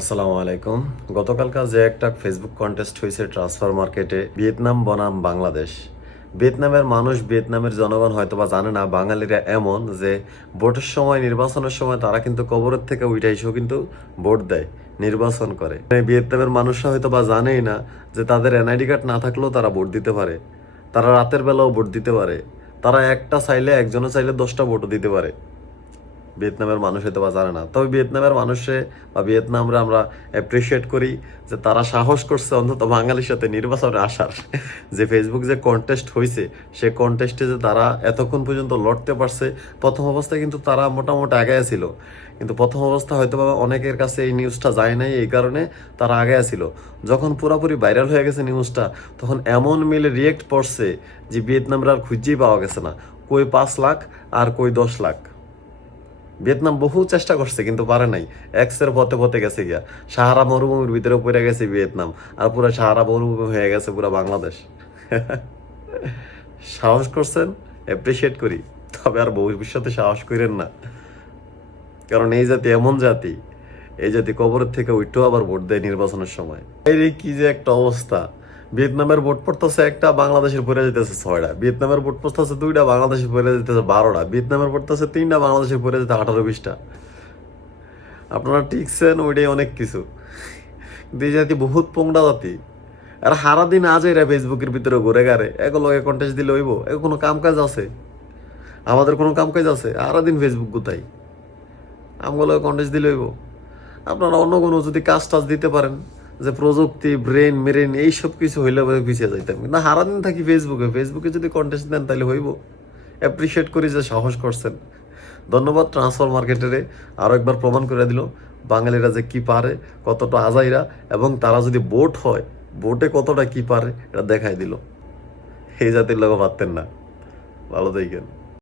আসসালামু আলাইকুম। গতকালকার যে একটা ফেসবুক কন্টেস্ট হয়েছে ট্রান্সফার মার্কেটে ভিয়েতনাম বনাম বাংলাদেশ। ভিয়েতনামের মানুষ, ভিয়েতনামের জনগণ হয়তোবা জানে না, বাঙালিরা এমন যে ভোটের সময়, নির্বাচনের সময় তারা কিন্তু কবরের থেকে উঠে এসেও কিন্তু ভোট দেয়, নির্বাচন করে। ভিয়েতনামের মানুষরা হয়তো বা জানেই না যে তাদের এনআইডি কার্ড না থাকলেও তারা ভোট দিতে পারে। তারা রাতের বেলাও ভোট দিতে পারে। তারা একটা চাইলে একজনে চাইলে দশটা ভোটও দিতে পারে। ভিয়েতনামের মানুষ হয়তো বা জানে না। তবে ভিয়েতনামের মানুষে বা ভিয়েতনামরা আমরা অ্যাপ্রিসিয়েট করি যে তারা সাহস করছে অন্তত বাঙালির সাথে নির্বাচনে আসার। যে ফেসবুক যে কন্টেস্ট হয়েছে সে কন্টেস্টে যে তারা এতক্ষণ পর্যন্ত লড়তে পারছে, প্রথম অবস্থায় কিন্তু তারা মোটামুটি আগায় ছিল। কিন্তু প্রথম অবস্থা হয়তো বা অনেকের কাছে এই নিউজটা যায় নাই, এই কারণে তারা আগায় ছিল। যখন পুরোপুরি ভাইরাল হয়ে গেছে নিউজটা তখন এমন মিলে রিয়েক্ট পড়ছে যে ভিয়েতনামরা আর খুঁজেই পাওয়া গেছে না। কই পাঁচ লাখ আর কই দশ লাখ। ভিয়েতনাম বহু চেষ্টা করছে, কিন্তু পারে নাই। এক্সের পথে পথে গেছে গিয়া। সাহারা মরুভূমির ভিতরে পড়ে গেছে ভিয়েতনাম। আর পুরো সাহারা মরুভূমি হয়ে গেছে পুরো বাংলাদেশ। সাহস করছেন অ্যাপ্রিসিয়েট করি। তবে আর ভবিষ্যতে সাহস করেন না। কারণ এই জাতি এমন জাতি, এই জাতি কবরের থেকে উঠেও আবার ভোট দেয় নির্বাচনের সময়। এই কি যে একটা অবস্থা। ভিয়েতনামের ভোট পড়তেছে একটা, বাংলাদেশের পড়ে যেতেছে ছয়টা। ভিয়েতনামের ভোট পড়তেছে দুইটা, বাংলাদেশের পড়ে যেতেছে বারোটা। ভিয়েতনামের পড়তেছে তিনটা, বাংলাদেশের পড়ে যেতে আঠারো বিশটা। আপনারা টিকছেন ওইটাই অনেক কিছু। কিন্তু এই জাতি বহুত পোংড়া জাতি। আর সারা দিন আজ এরা ফেসবুকের ভিতরে ঘুরে গারে এগুলো কন্টেস্ট দিলে হইব। এগুলো কোনো কাম কাজ আছে? আমাদের কোনো কাম কাজ আছে? সারা দিন ফেসবুক কোথায় আমগুলো কন্টেস্ট দিলে হইব। আপনারা অন্য কোনো যদি কাজ টাজ দিতে পারেন। যে প্রযুক্তি ব্রেন মেরেন এইসব কিছু হইলে পরে পিছিয়ে যাইতাম। না সারাদিন থাকি ফেসবুকে ফেসবুকে যদি কন্টেস্ট দেন তাহলে হইব। অ্যাপ্রিসিয়েট করি যে সাহস করছেন। ধন্যবাদ ট্রান্সফার মার্কেটেরে আরও একবার প্রমাণ করে দিল, বাঙালিরা যে কি পারে, কতটা আজাইরা, এবং তারা যদি বোট হয় বোটে কতটা কি পারে, এটা দেখাই দিল। এই জাতির লোক পারতেন না। ভালো থাকেন।